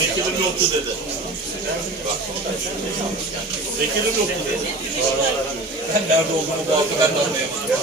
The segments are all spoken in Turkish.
Vekilim yoktu dedi. Vekilim yoktu dedi. Ben nerede olduğumu bu hafta ben de anlayamadım.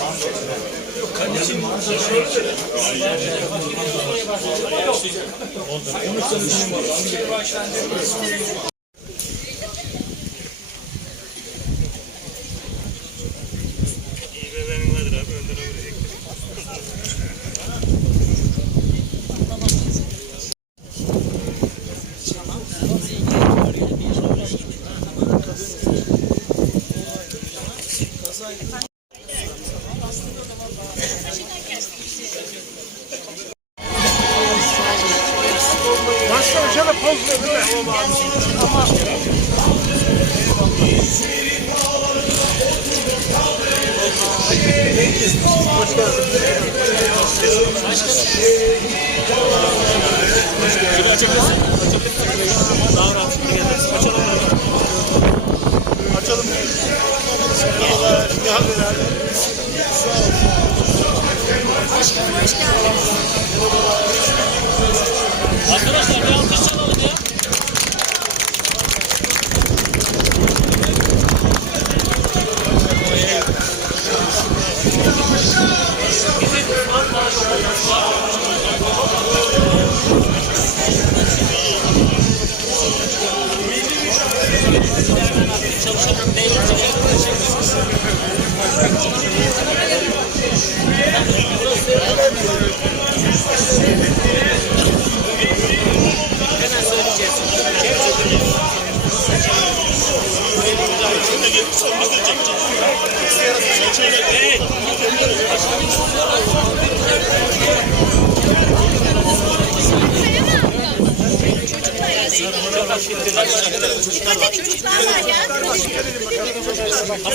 Arkadaşlar bir alkış Thank you.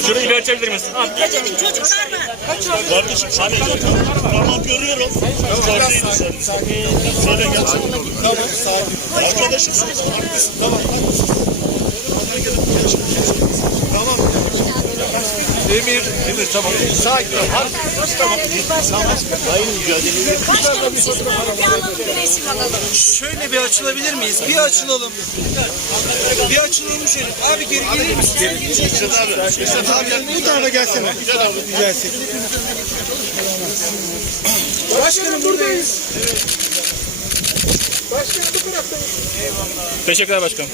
Şunu ileri çevirir misin? Gecenin çocuklar var. Kardeşim hani tamam görüyorum. Yukarıdaydı sen. Şöyle gel. Tamam sakin. Arkadaşımsınız. Haklısın. Tamam haklısın. Emir, Emir tamam. Sakin ol. Tamam. Tamam. Aynı mücadeleyi Başkanım siz bir alalım, bir resim alalım. Şöyle bir açılabilir miyiz? Bir açılalım. Bir açılalım şöyle. Abi geri gelir misin? Esat abi. Esat abi. Bu tarafa gelsene. Gelsin. Başkanım buradayız. Başkanım bu taraftayız. Teşekkürler başkanım.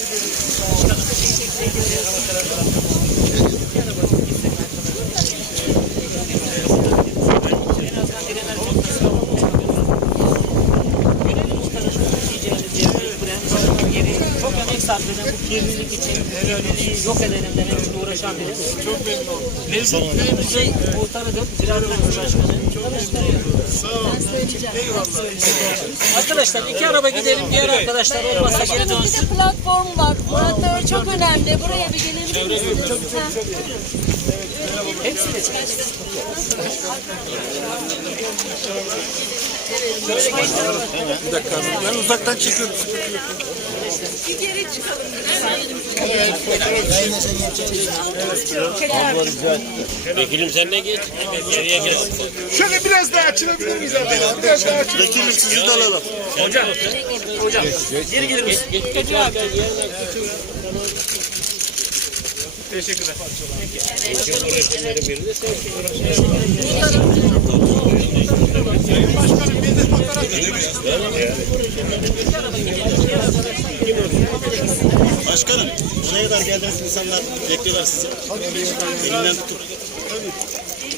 Çok kirlilik için, kirliliği yok edelim demek için uğraşan birisi. Çok memnun oldum. Mevcut köyümüzde muhtarıdır, Ziraat Odası Başkanı. Arkadaşlar iki araba gidelim, diğer arkadaşlar olmazsa geri Başkanım bir dönsün. de platform var. Muratlar çok önemli. Buraya bir gelebilir misiniz? Ha. Hepsini Bir dakika. Ben uzaktan çekiyorum. Bir geri çıkalım. Vekilim sen de geç. Geriye gel. Şöyle biraz daha açılabilir miyiz abi? Biraz daha açılabilir Vekilim sizi de alalım. Hocam. Hocam. Geri gelir misin? Geç, geç, geç, Teşekkürler. Başkanım, buraya kadar geldiniz insanlar bekliyorlar sizi. Elinden tutun.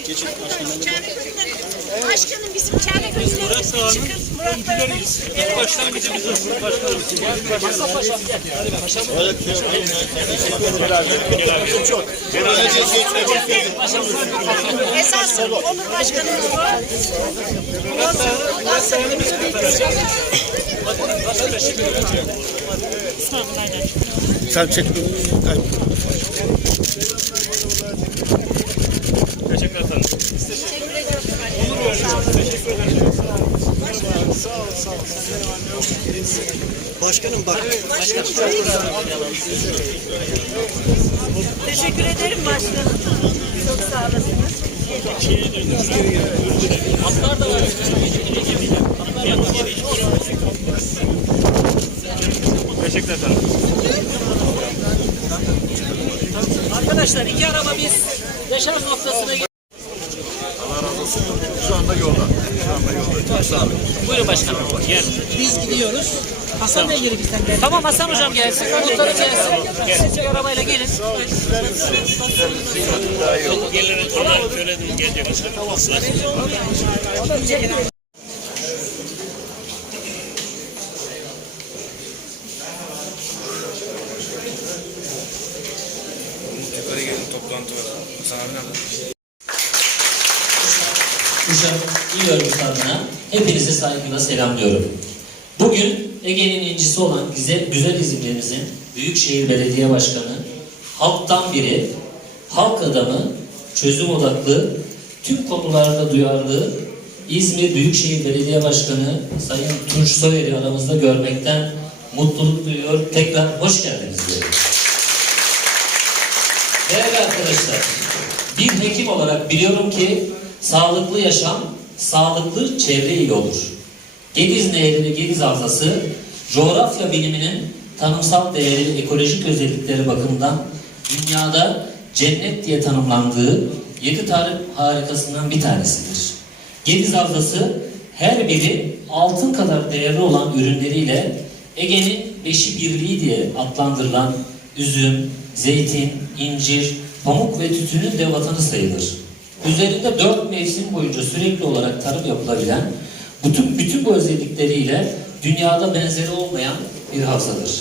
Geçin başkanım. Başkanım bizim kendi köyümüzde çıkın. Muratlarımız. Evet. Başlangıcımızı başkanım. Esas Onur Başkanımız var. Bizi bekliyoruz. Sen çek. Teşekkür efendim. Başkanım bak. Teşekkür ederim başkanım. Çok sağ olasınız. Atlar da var. Atlar Çiçekler tarafı. Arkadaşlar iki araba biz deşarj noktasına Allah razı olsun. Şu anda yolda. Şu anda yolda. Çok sağ olun. Buyurun başkanım. Gel. Biz gidiyoruz. Hasan Bey geri bizden geldi. Tamam Hasan hocam gelsin. Muhtarı gelsin. Siz arabayla gelin. Gelirin sonra söyledim gelin toplantı var. Hasan abi nerede? Uşak İl Örgütü adına hepinizi saygıyla selamlıyorum. Ege'nin incisi olan güzel, güzel İzmir'imizin Büyükşehir Belediye Başkanı, halktan biri, halk adamı, çözüm odaklı, tüm konularda duyarlı İzmir Büyükşehir Belediye Başkanı Sayın Tunç Soyer'i aramızda görmekten mutluluk duyuyor. Tekrar hoş geldiniz diyorum. Değerli arkadaşlar, bir hekim olarak biliyorum ki sağlıklı yaşam, sağlıklı çevre ile olur. Gediz Nehri ve Gediz Havzası, coğrafya biliminin tanımsal değeri, ekolojik özellikleri bakımından dünyada cennet diye tanımlandığı yedi tarih harikasından bir tanesidir. Gediz Havzası her biri altın kadar değerli olan ürünleriyle Ege'nin beşi birliği diye adlandırılan üzüm, zeytin, incir, pamuk ve tütünün de vatanı sayılır. Üzerinde dört mevsim boyunca sürekli olarak tarım yapılabilen, bütün, bütün bu özellikleriyle dünyada benzeri olmayan bir havzadır.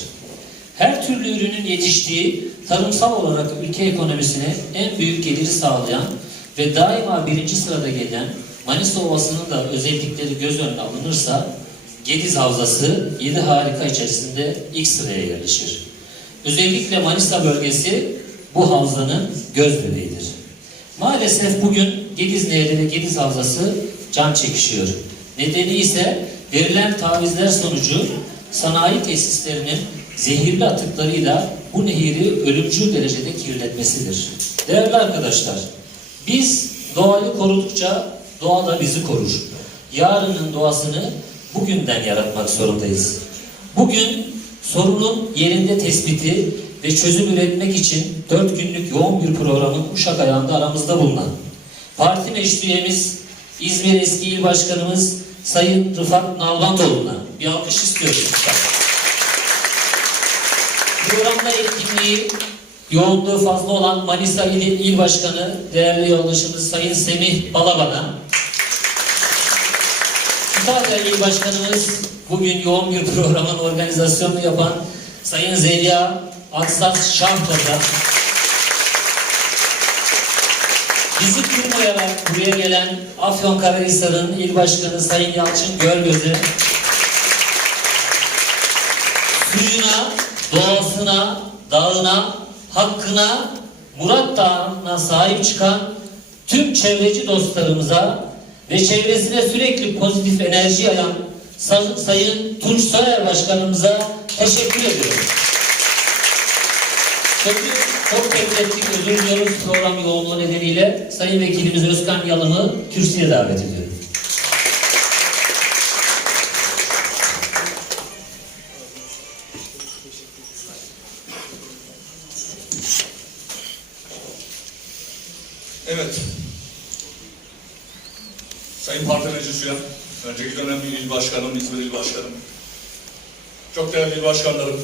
Her türlü ürünün yetiştiği tarımsal olarak ülke ekonomisine en büyük geliri sağlayan ve daima birinci sırada gelen Manisa Ovası'nın da özellikleri göz önüne alınırsa Gediz Havzası 7 harika içerisinde ilk sıraya yerleşir. Özellikle Manisa bölgesi bu havzanın göz bebeğidir. Maalesef bugün Gediz Nehri ve Gediz Havzası can çekişiyor. Nedeni ise verilen tavizler sonucu sanayi tesislerinin zehirli atıklarıyla bu nehri ölümcül derecede kirletmesidir. Değerli arkadaşlar, biz doğayı korudukça doğa da bizi korur. Yarının doğasını bugünden yaratmak zorundayız. Bugün sorunun yerinde tespiti ve çözüm üretmek için dört günlük yoğun bir programın Uşak ayağında aramızda bulunan parti meclis üyemiz İzmir eski il başkanımız Sayın Rıfat Nalbantoğlu'na bir alkış istiyoruz. lütfen. Programda etkinliği yoğunluğu fazla olan Manisa İl, İl Başkanı değerli yoldaşımız Sayın Semih Balaban'a Kütahya İl Başkanımız bugün yoğun bir programın organizasyonunu yapan Sayın Zeliha Aksas Şahkat'a bizi kırmayarak buraya gelen Afyonkarahisar'ın İl Başkanı Sayın Yalçın Gölgöz'ü suyuna, doğasına, dağına, hakkına, Murat Dağı'na sahip çıkan tüm çevreci dostlarımıza ve çevresine sürekli pozitif enerji yayan Sa- Sayın Tunç Soyer Başkanımıza teşekkür ediyorum. Sözü çok beklettik, özür diliyoruz program yoğunluğu nedeniyle. Sayın Vekilimiz Özkan Yalın'ı kürsüye davet ediyorum. Evet. Sayın Parti Meclis Üyem, önceki dönem il başkanım, İzmir il başkanım, çok değerli il başkanlarım,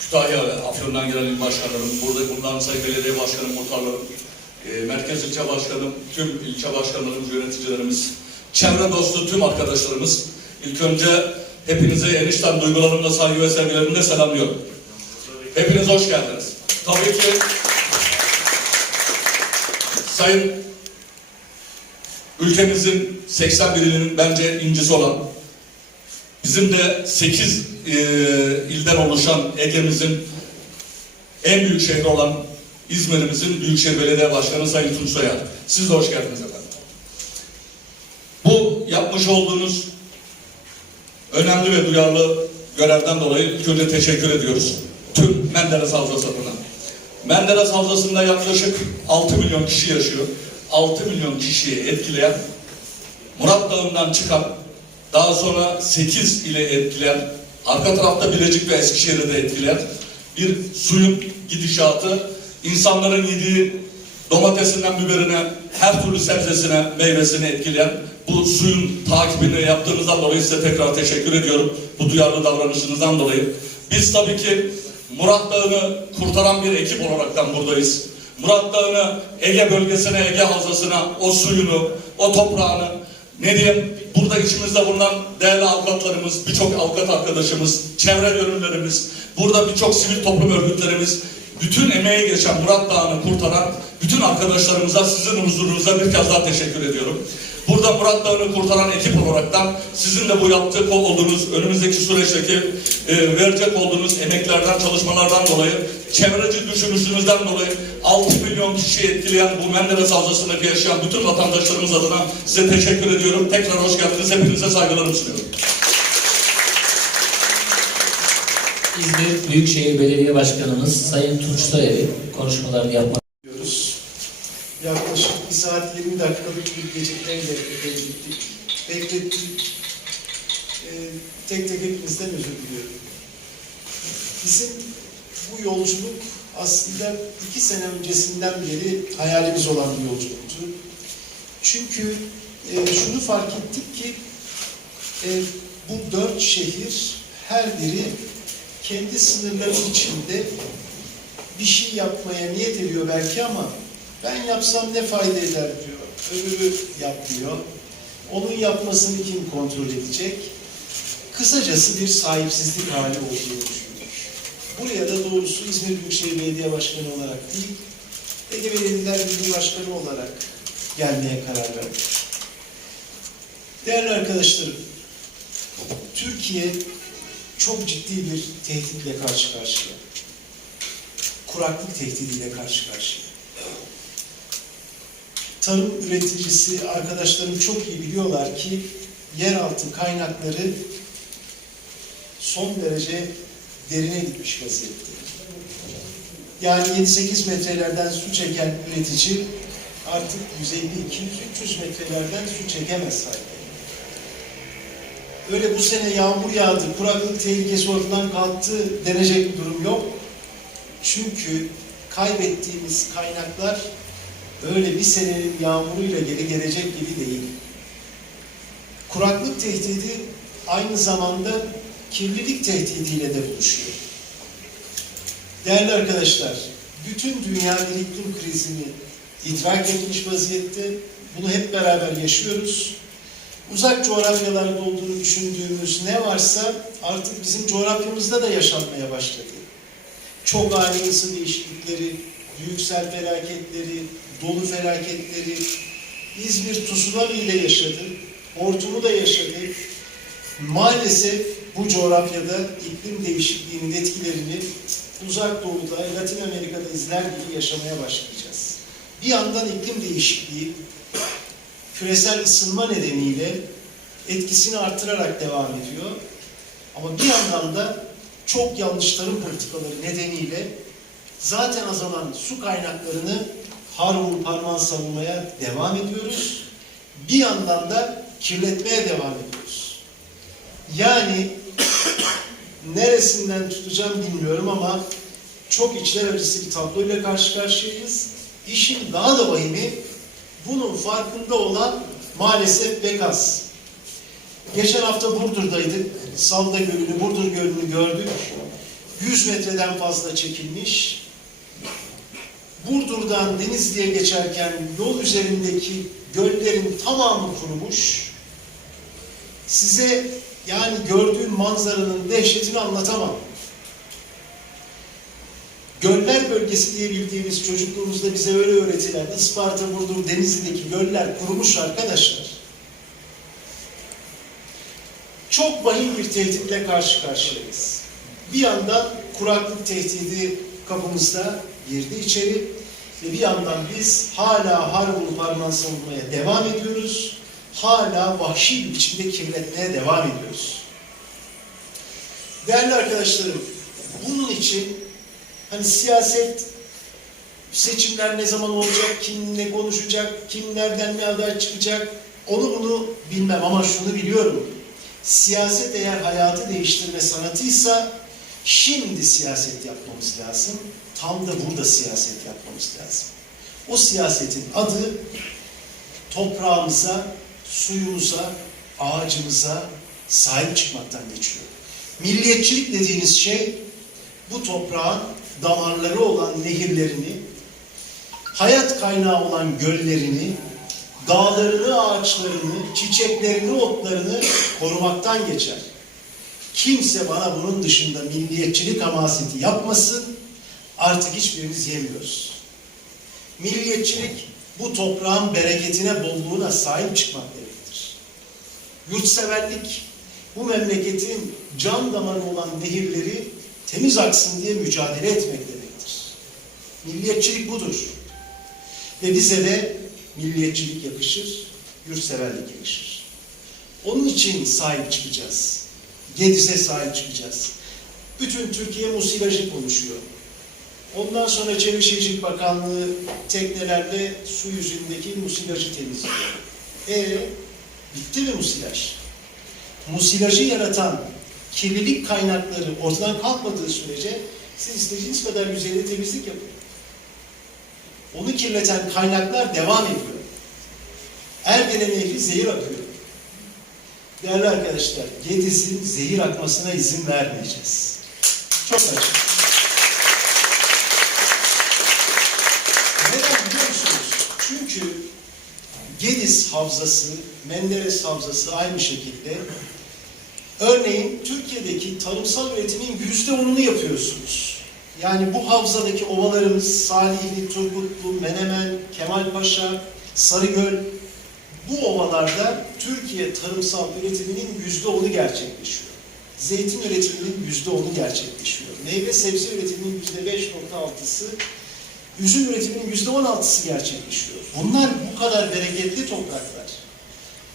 Kütahya Afyon'dan gelen il başkanlarım, burada bulunan sayın belediye başkanım, muhtarlarım, e, merkez ilçe başkanım, tüm ilçe başkanlarımız, yöneticilerimiz, çevre dostu tüm arkadaşlarımız, ilk önce hepinize enişten duygularımla, saygı ve sevgilerimle selamlıyorum. Hepiniz hoş geldiniz. Tabii ki Sayın ülkemizin 81 ilinin bence incisi olan bizim de 8 e, ilden oluşan Ege'mizin en büyük şehri olan İzmir'imizin Büyükşehir Belediye Başkanı Sayın Tunç. Siz de hoş geldiniz efendim. Bu yapmış olduğunuz önemli ve duyarlı görevden dolayı ilk önce teşekkür ediyoruz. Tüm Menderes Havzası adına. Menderes Havzası'nda yaklaşık 6 milyon kişi yaşıyor. 6 milyon kişiyi etkileyen Murat Dağı'ndan çıkan daha sonra 8 ile etkileyen arka tarafta Bilecik ve Eskişehir'i de etkiler. Bir suyun gidişatı, insanların yediği domatesinden biberine, her türlü sebzesine, meyvesine etkileyen bu suyun takibini yaptığınızdan dolayı size tekrar teşekkür ediyorum. Bu duyarlı davranışınızdan dolayı. Biz tabii ki Murat Dağı'nı kurtaran bir ekip olaraktan buradayız. Murat Dağı'nı Ege bölgesine, Ege havzasına, o suyunu, o toprağını, ne diyeyim, burada içimizde bulunan değerli avukatlarımız, birçok avukat arkadaşımız, çevre gönüllülerimiz, burada birçok sivil toplum örgütlerimiz, bütün emeği geçen Murat Dağı'nı kurtaran bütün arkadaşlarımıza sizin huzurunuzda bir kez daha teşekkür ediyorum. Burada Murat Dağı'nı kurtaran ekip olaraktan sizin de bu yaptığı olduğunuz, önümüzdeki süreçteki e, verecek olduğunuz emeklerden, çalışmalardan dolayı, çevreci düşünüşünüzden dolayı 6 milyon kişiyi etkileyen bu Menderes Havzası'ndaki yaşayan bütün vatandaşlarımız adına size teşekkür ediyorum. Tekrar hoş geldiniz. Hepinize saygılarımı sunuyorum. İzmir Büyükşehir Belediye Başkanımız Sayın Tunç Soyer'i konuşmalarını yapmak diyoruz. Yaklaşık bir saat 20 dakikalık bir gecikmeyle beklettik. Beklettik. Ee, tek tek hepinizden özür diliyorum. Bizim bu yolculuk aslında iki sene öncesinden beri hayalimiz olan bir yolculuktu. Çünkü e, şunu fark ettik ki e, bu dört şehir her biri kendi sınırları içinde bir şey yapmaya niyet ediyor belki ama ben yapsam ne fayda eder diyor. Öbürü yapmıyor. Onun yapmasını kim kontrol edecek? Kısacası bir sahipsizlik hali olduğunu düşündük. Buraya da doğrusu İzmir Büyükşehir Belediye Başkanı olarak değil, Ege Belediyeler Birliği Başkanı olarak gelmeye karar verdik. Değerli arkadaşlarım, Türkiye çok ciddi bir tehditle karşı karşıya kuraklık tehdidiyle karşı karşıya. Tarım üreticisi arkadaşlarım çok iyi biliyorlar ki yeraltı kaynakları son derece derine gitmiş vaziyette. Yani 7-8 metrelerden su çeken üretici artık 150-200-300 metrelerden su çekemez halde. Öyle bu sene yağmur yağdı, kuraklık tehlikesi ortadan kalktı denecek bir durum yok. Çünkü kaybettiğimiz kaynaklar öyle bir senenin yağmuruyla geri gelecek gibi değil. Kuraklık tehdidi aynı zamanda kirlilik tehdidiyle de buluşuyor. Değerli arkadaşlar, bütün dünya bir iklim krizini idrak etmiş vaziyette. Bunu hep beraber yaşıyoruz. Uzak coğrafyalarda olduğunu düşündüğümüz ne varsa artık bizim coğrafyamızda da yaşanmaya başladı çok ani ısı değişiklikleri, büyük felaketleri, dolu felaketleri, İzmir tsunami ile yaşadı, hortumu da yaşadı. Maalesef bu coğrafyada iklim değişikliğinin etkilerini uzak doğuda, Latin Amerika'da izler gibi yaşamaya başlayacağız. Bir yandan iklim değişikliği, küresel ısınma nedeniyle etkisini artırarak devam ediyor. Ama bir yandan da çok yanlış tarım politikaları nedeniyle zaten azalan su kaynaklarını har vurup parmağın savunmaya devam ediyoruz. Bir yandan da kirletmeye devam ediyoruz. Yani neresinden tutacağım bilmiyorum ama çok içler acısı bir tabloyla karşı karşıyayız. İşin daha da vahimi bunun farkında olan maalesef pek az. Geçen hafta Burdur'daydık. Salda Gölü'nü, Burdur Gölü'nü gördük. 100 metreden fazla çekilmiş. Burdur'dan Denizli'ye geçerken yol üzerindeki göllerin tamamı kurumuş. Size yani gördüğüm manzaranın dehşetini anlatamam. Göller bölgesi diye bildiğimiz çocukluğumuzda bize öyle öğretilen Isparta, Burdur, Denizli'deki göller kurumuş arkadaşlar çok vahim bir tehditle karşı karşıyayız. Bir yandan kuraklık tehdidi kapımızda girdi içeri ve bir yandan biz hala har bulup harman savunmaya devam ediyoruz. Hala vahşi bir biçimde kirletmeye devam ediyoruz. Değerli arkadaşlarım, bunun için hani siyaset seçimler ne zaman olacak, kim ne konuşacak, kim nereden ne haber çıkacak onu bunu bilmem ama şunu biliyorum siyaset eğer hayatı değiştirme sanatıysa şimdi siyaset yapmamız lazım. Tam da burada siyaset yapmamız lazım. O siyasetin adı toprağımıza, suyumuza, ağacımıza sahip çıkmaktan geçiyor. Milliyetçilik dediğiniz şey bu toprağın damarları olan nehirlerini, hayat kaynağı olan göllerini, dağlarını, ağaçlarını, çiçeklerini, otlarını korumaktan geçer. Kimse bana bunun dışında milliyetçilik hamaseti yapmasın, artık hiçbirimiz yemiyoruz. Milliyetçilik bu toprağın bereketine, bolluğuna sahip çıkmak demektir. Yurtseverlik bu memleketin can damarı olan nehirleri temiz aksın diye mücadele etmek demektir. Milliyetçilik budur. Ve bize de milliyetçilik yakışır, yurtseverlik yakışır. Onun için sahip çıkacağız. Gediz'e sahip çıkacağız. Bütün Türkiye musilajı konuşuyor. Ondan sonra Çevre Bakanlığı teknelerle su yüzündeki musilajı temizliyor. E bitti mi musilaj? Musilajı yaratan kirlilik kaynakları ortadan kalkmadığı sürece siz istediğiniz kadar yüzeyde temizlik yapın. Onu kirleten kaynaklar devam ediyor. Ergene Nehri zehir akıyor. Değerli arkadaşlar, Gediz'in zehir akmasına izin vermeyeceğiz. Çok açık. Neden biliyor musunuz? Çünkü Gediz Havzası, Menderes Havzası aynı şekilde örneğin Türkiye'deki tarımsal üretimin yüzde onunu yapıyorsunuz. Yani bu havzadaki ovalarımız Salihli, Turgutlu, Menemen, Kemalpaşa, Sarıgöl bu ovalarda Türkiye tarımsal üretiminin yüzde onu gerçekleşiyor. Zeytin üretiminin yüzde onu gerçekleşiyor. Meyve sebze üretiminin yüzde beş nokta altısı üzüm üretiminin yüzde on altısı gerçekleşiyor. Bunlar bu kadar bereketli topraklar.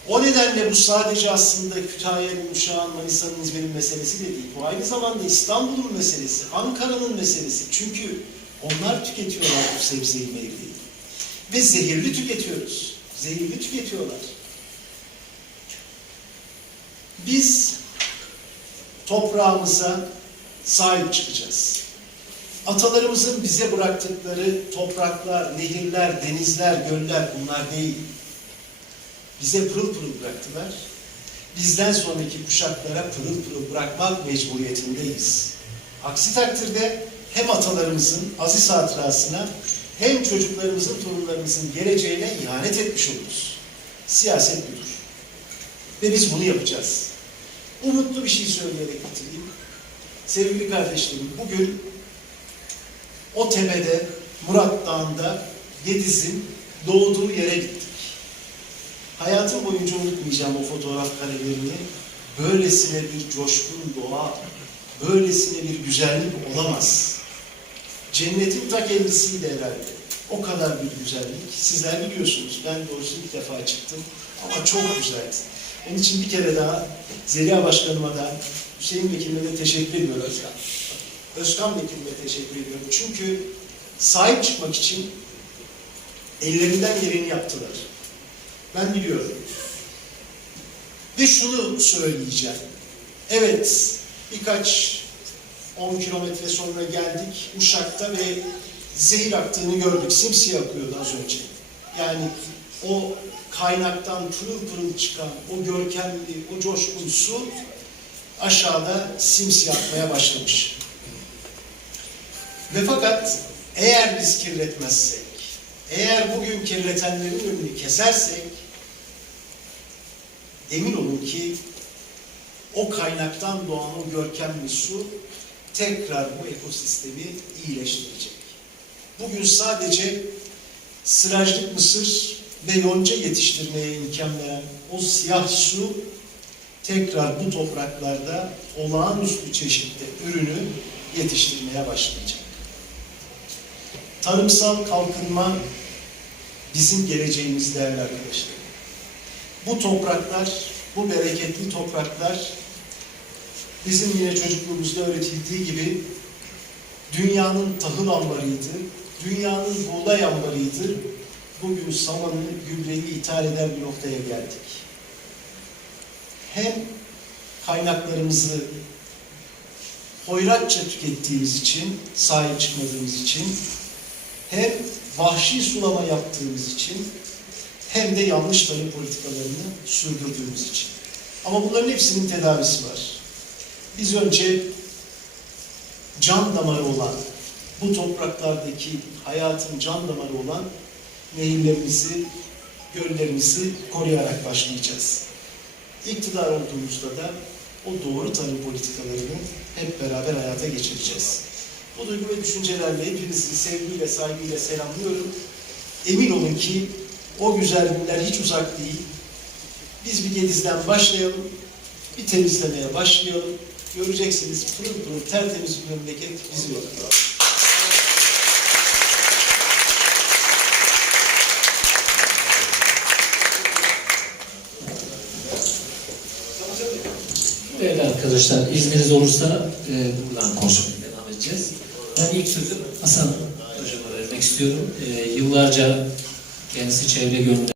O nedenle bu sadece aslında Kütahya'nın, Uşak'ın, Manisa'nın, İzmir'in meselesi de değil. Bu aynı zamanda İstanbul'un meselesi, Ankara'nın meselesi. Çünkü onlar tüketiyorlar bu sebzeyi, meyveyi. Ve zehirli tüketiyoruz. Zehirli tüketiyorlar. Biz toprağımıza sahip çıkacağız. Atalarımızın bize bıraktıkları topraklar, nehirler, denizler, göller bunlar değil. Bize pırıl pırıl bıraktılar. Bizden sonraki kuşaklara pırıl pırıl bırakmak mecburiyetindeyiz. Aksi takdirde hem atalarımızın aziz hatırasına hem çocuklarımızın, torunlarımızın geleceğine ihanet etmiş oluruz. Siyaset budur. Ve biz bunu yapacağız. Umutlu bir şey söyleyerek bitireyim. Sevgili kardeşlerim, bugün o tepede, Murat Dağı'nda Gediz'in doğduğu yere gittik. Hayatım boyunca unutmayacağım o fotoğraf karelerini. Böylesine bir coşkun doğa, böylesine bir güzellik olamaz. Cennetin ta kendisiydi herhalde. O kadar bir güzellik. Sizler biliyorsunuz. Ben doğrusu ilk defa çıktım. Ama çok güzeldi. Onun için bir kere daha Zeliha Başkanıma da Hüseyin Vekilime de teşekkür ediyorum. Özkan. Özkan Vekilime teşekkür ediyorum. Çünkü sahip çıkmak için ellerinden geleni yaptılar. Ben biliyorum. Ve şunu söyleyeceğim. Evet, birkaç 10 kilometre sonra geldik Uşak'ta ve zehir aktığını gördük. Simsiyah akıyordu az önce. Yani o kaynaktan pırıl pırıl çıkan o görkemli, o coşkun su aşağıda simsiyah akmaya başlamış. Ve fakat eğer biz kirletmezsek, eğer bugün kirletenlerin önünü kesersek, emin olun ki o kaynaktan doğan o görkemli su tekrar bu ekosistemi iyileştirecek. Bugün sadece sırajlık mısır ve yonca yetiştirmeye imkan veren o siyah su tekrar bu topraklarda olağanüstü çeşitli ürünü yetiştirmeye başlayacak. Tarımsal kalkınma bizim geleceğimiz değerli arkadaşlar. Bu topraklar, bu bereketli topraklar bizim yine çocukluğumuzda öğretildiği gibi dünyanın tahıl ambarıydı, dünyanın buğday ambarıydı. Bugün samanı, gübreyi ithal eden bir noktaya geldik. Hem kaynaklarımızı hoyratça tükettiğimiz için, sahip çıkmadığımız için, hem vahşi sulama yaptığımız için, hem de yanlış tarım politikalarını sürdürdüğümüz için. Ama bunların hepsinin tedavisi var. Biz önce can damarı olan, bu topraklardaki hayatın can damarı olan nehirlerimizi, göllerimizi koruyarak başlayacağız. İktidar olduğumuzda da o doğru tarım politikalarını hep beraber hayata geçireceğiz. Bu duygu ve düşüncelerle hepinizi sevgiyle, saygıyla selamlıyorum. Emin olun ki o güzel günler hiç uzak değil. Biz bir Gediz'den başlayalım, bir temizlemeye başlayalım. Göreceksiniz pırıl pırıl tertemiz bir memleket bizi bekliyor. Değerli arkadaşlar, izniniz olursa e, buradan konuşmaya devam edeceğiz. Ben ilk sözü Hasan Hocam'a vermek istiyorum. E, yıllarca kendisi çevre gönüllü